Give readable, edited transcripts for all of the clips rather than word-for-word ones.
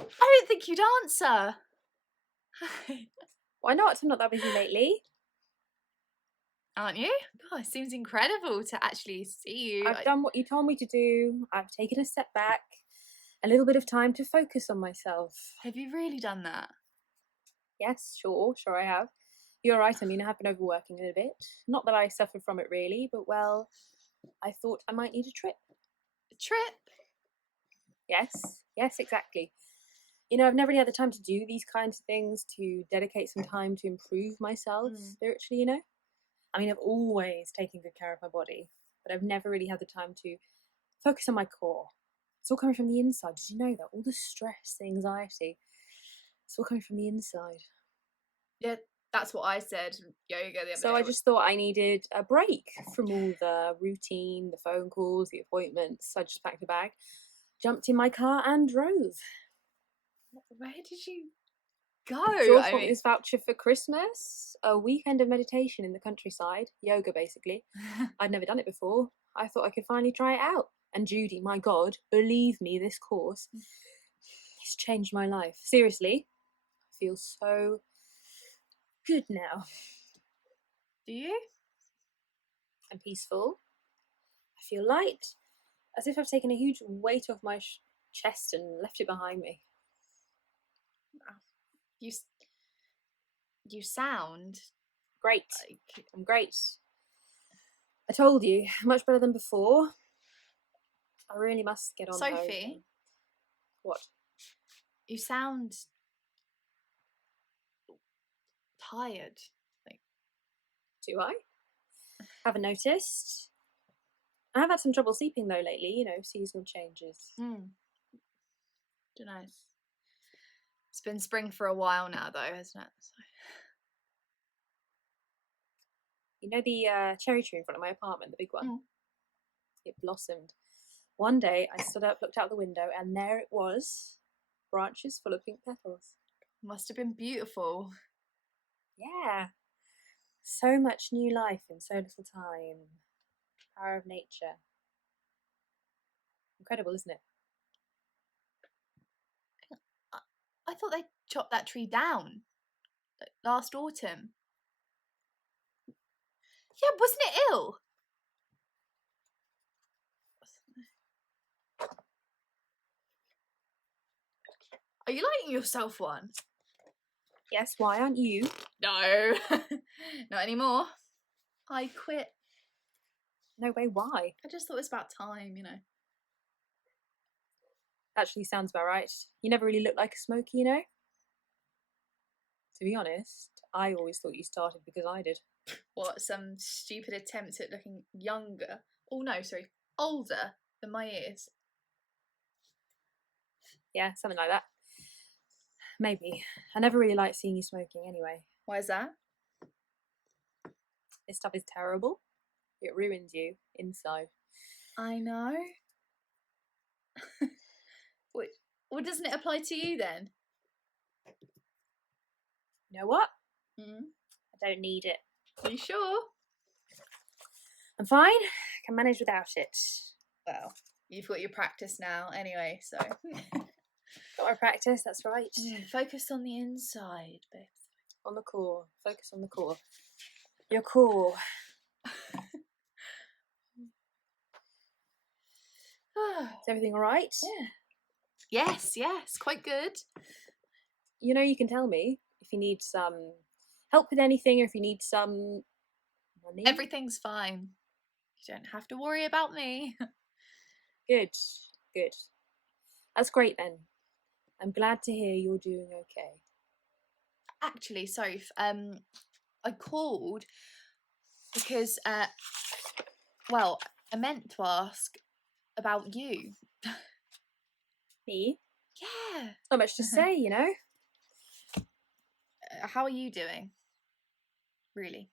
I don't think you'd answer. Why not? I'm not that busy lately. Aren't you? God, it seems incredible to actually see you. I've done what you told me to do. I've taken a step back, a little bit of time to focus on myself. Have you really done that? Yes, sure I have. You're right, I mean, I have been overworking a bit. Not that I suffered from it really, but well, I thought I might need a trip. A trip? Yes, exactly. You know, I've never really had the time to do these kinds of things, to dedicate some time to improve myself spiritually, you know? I mean, I've always taken good care of my body, but I've never really had the time to focus on my core. It's all coming from the inside. Did you know that? All the stress, the anxiety, it's all coming from the inside. Yeah, that's what I said. Yoga the other So day. I just thought I needed a break from all the routine, the phone calls, the appointments. I just packed a bag, jumped in my car and drove. Where did you go? George bought me this voucher for Christmas, a weekend of meditation in the countryside, yoga basically. I'd never done it before. I thought I could finally try it out. And Judy, my God, believe me, this course has changed my life. Seriously, I feel so good now. Do you? I'm peaceful. I feel light, as if I've taken a huge weight off my chest and left it behind me. You sound great. like... I'm great. I told you, much better than before. I really must get on. Sophie? What? You sound tired. Do I? Haven't noticed. I have had some trouble sleeping though lately, you know, seasonal changes. Don't know. It's been spring for a while now though, hasn't it? So. You know the cherry tree in front of my apartment, the big one? It blossomed. One day I stood up, looked out the window, and there it was. Branches full of pink petals. Must have been beautiful. Yeah. So much new life in so little time. Power of nature. Incredible, isn't it? I thought they chopped that tree down last autumn. Yeah, wasn't it ill? Are you lighting yourself one? Yes, why aren't you? No, not anymore. I quit. No way, why? I just thought it was about time, you know. Actually sounds about right. You never really looked like a smoker, you know? To be honest, I always thought you started because I did. What, some stupid attempt at looking younger? Oh no, sorry, older than my years. Yeah, something like that. Maybe. I never really liked seeing you smoking anyway. Why is that? This stuff is terrible. It ruins you inside. I know. Well, doesn't it apply to you then? You know what? I don't need it. Are you sure? I'm fine. I can manage without it. Well, you've got your practice now anyway, so... Got our practice, that's right. Focus on the inside, babe. On the core. Focus on the core. Your core. Is everything all right? Yeah. Yes, quite good. You know, you can tell me if you need some help with anything or if you need some money. Everything's fine. You don't have to worry about me. Good. That's great then. I'm glad to hear you're doing okay. Actually, Soph, I called because, well, I meant to ask about you. Me? Yeah. Not much to say, you know. How are you doing? Really?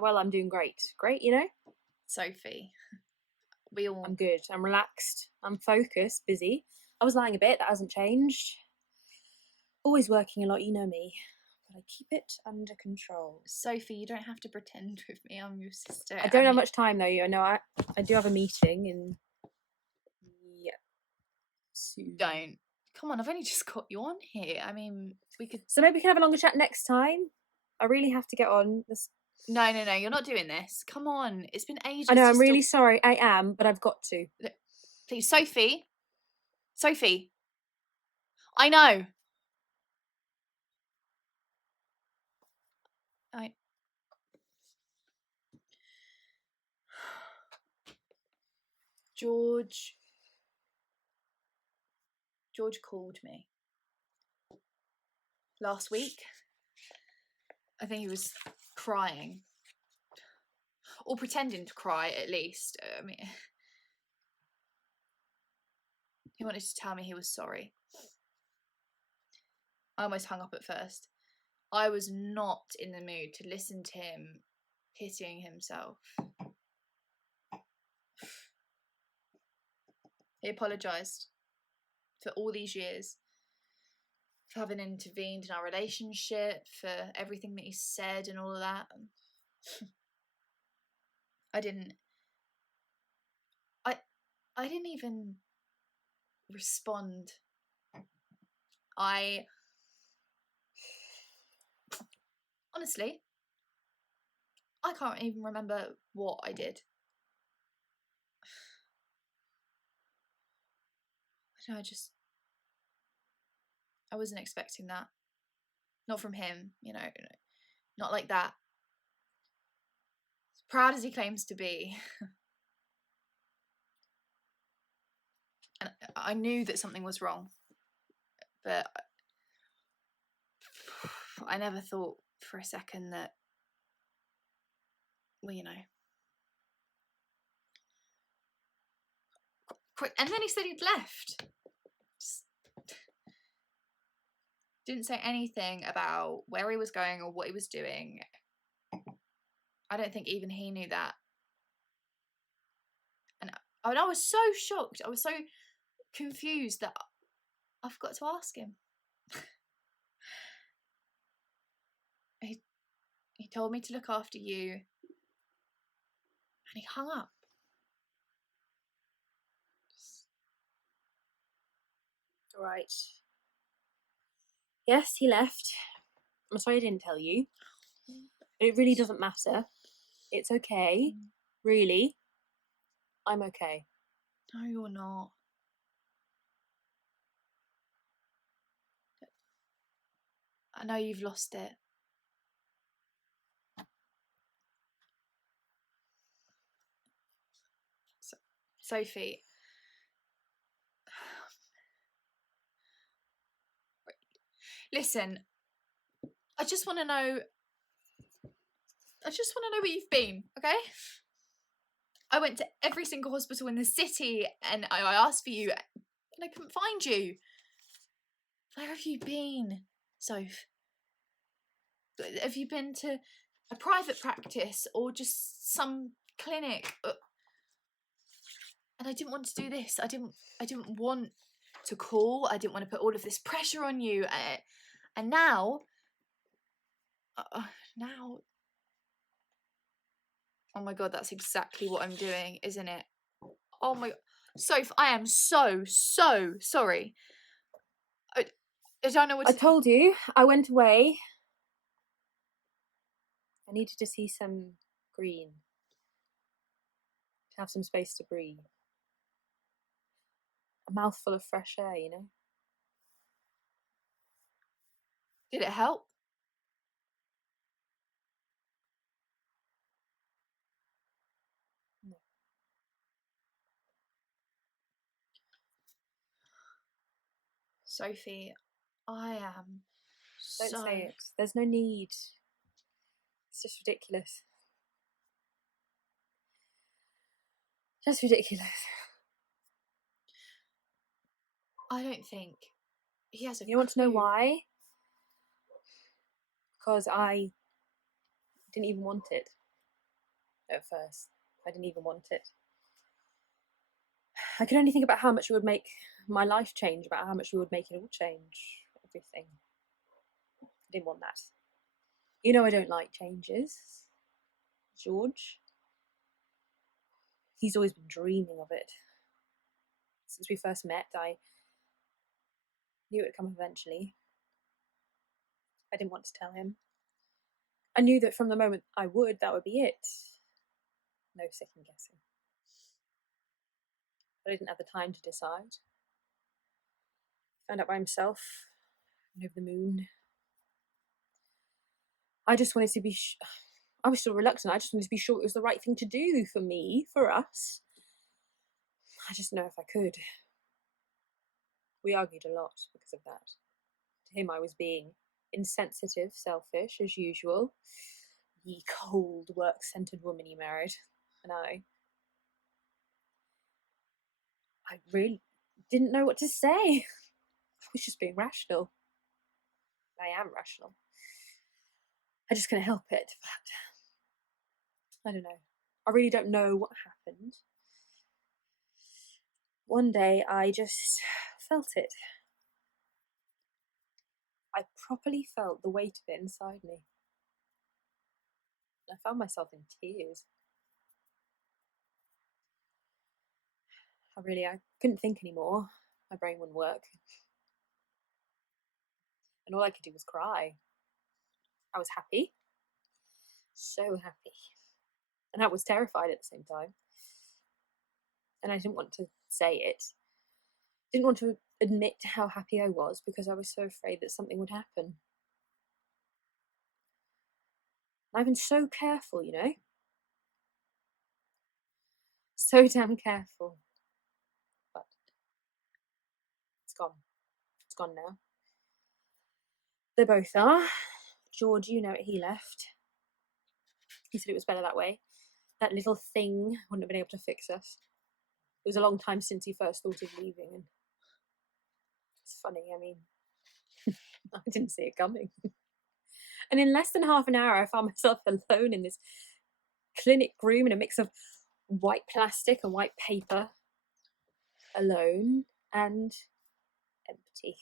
Well, I'm doing great. Great, you know. Sophie, I'm good. I'm relaxed. I'm focused, busy. I was lying a bit. That hasn't changed. Always working a lot, you know me. But I keep it under control. Sophie, you don't have to pretend with me. I'm your sister. I don't have much time though. You know, I do have a meeting in soon. Don't. Come on, I've only just got you on here. I mean, we could... So maybe we can have a longer chat next time. I really have to get on this. No, you're not doing this. Come on, it's been ages. I know, I'm really sorry. I am, but I've got to. Please, Sophie. I know. George called me last week. I think he was crying. Or pretending to cry, at least. I mean, he wanted to tell me he was sorry. I almost hung up at first. I was not in the mood to listen to him pitying himself. He apologised for all these years, for having intervened in our relationship, for everything that he said and all of that. I didn't even respond. Honestly, I can't even remember what I did. I wasn't expecting that. Not from him, not like that. As proud as he claims to be. And I knew that something was wrong. But I never thought for a second that, well, And then he said he'd left. Just didn't say anything about where he was going or what he was doing. I don't think even he knew that. And I was so shocked. I was so confused that I forgot to ask him. He told me to look after you. And he hung up. All right. Yes, he left. I'm sorry I didn't tell you. It really doesn't matter. It's okay. Really. I'm okay. No, you're not. I know you've lost it. Sophie. Listen, I just want to know where you've been, okay? I went to every single hospital in the city and I asked for you and I couldn't find you. Where have you been, Soph? Have you been to a private practice or just some clinic? And I didn't want to do this. I didn't want to call. I didn't want to put all of this pressure on you. And now, oh my God, that's exactly what I'm doing, isn't it? Oh my, Soph, I am so sorry. I don't know what I told you, I went away. I needed to see some green. To have some space to breathe. A mouthful of fresh air, Did it help? No. Sophie, I am Don't say it. There's no need. It's just ridiculous. Just ridiculous. I don't think he has a You want to know clue. why? Because I didn't even want it at first. I didn't even want it. I could only think about how much it would make my life change, about how much it would make it all change, everything. I didn't want that. You know I don't like changes, George. He's always been dreaming of it. Since we first met, I Knew it would come eventually. I didn't want to tell him. I knew that from the moment I would, that would be it. No second guessing. But I didn't have the time to decide. Found out by himself, and over the moon. I just wanted to be. I was still reluctant. I just wanted to be sure it was the right thing to do for me, for us. I just know if I could. We argued a lot because of that. To him, I was being insensitive, selfish, as usual. Ye cold, work-centred woman he married. And I really didn't know what to say. I was just being rational. I am rational. I just couldn't help it, but I don't know. I really don't know what happened. One day I just felt it. I properly felt the weight of it inside me. I found myself in tears. I couldn't think anymore. My brain wouldn't work. And all I could do was cry. I was happy. So happy. And I was terrified at the same time. And I didn't want to say it. Didn't want to admit how happy I was because I was so afraid that something would happen. I've been so careful, you know? So damn careful. But it's gone. It's gone now. They both are. George, you know it, he left. He said it was better that way. That little thing wouldn't have been able to fix us. It was a long time since he first thought of leaving, and it's funny, I mean, I didn't see it coming. And in less than half an hour, I found myself alone in this clinic room in a mix of white plastic and white paper. Alone and empty.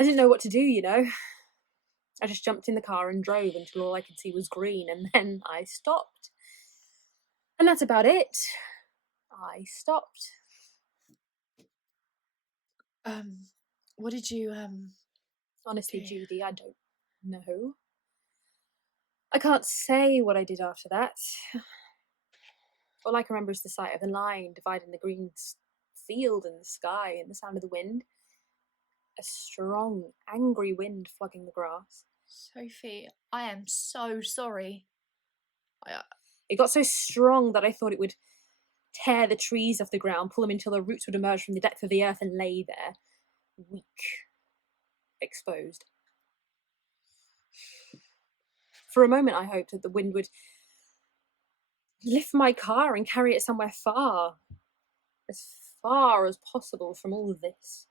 I didn't know what to do, you know. I just jumped in the car and drove until all I could see was green, and then I stopped. And that's about it. I stopped. What did you, Honestly, do? Judy, I don't know. I can't say what I did after that. All I can remember is the sight of the line dividing the green field and the sky and the sound of the wind. A strong, angry wind flogging the grass. Sophie, I am so sorry. It got so strong that I thought it would tear the trees off the ground, pull them until the roots would emerge from the depth of the earth and lay there, weak, exposed. For a moment I hoped that the wind would lift my car and carry it somewhere far as possible from all of this.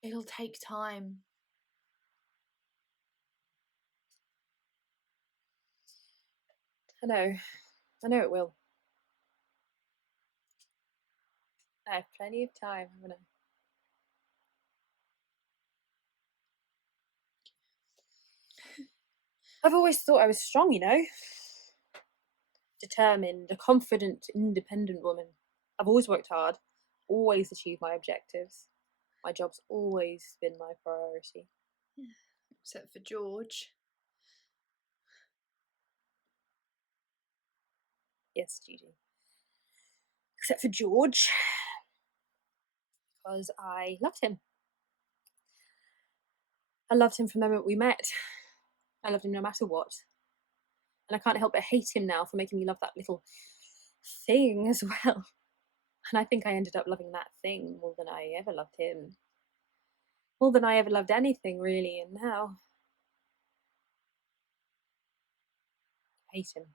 It'll take time. I know it will. I have plenty of time, haven't I? I've always thought I was strong, you know. Determined, a confident, independent woman. I've always worked hard, always achieved my objectives. My job's always been my priority. Except for George. Yes, Judy. Except for George. Because I loved him. I loved him from the moment we met. I loved him no matter what. And I can't help but hate him now for making me love that little thing as well. And I think I ended up loving that thing more than I ever loved him. More than I ever loved anything, really, and now I hate him.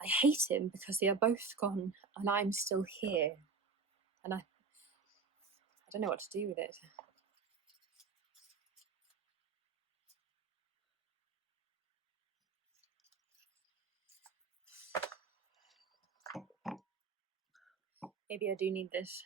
I hate him because they are both gone and I'm still here. And I don't know what to do with it. Maybe I do need this.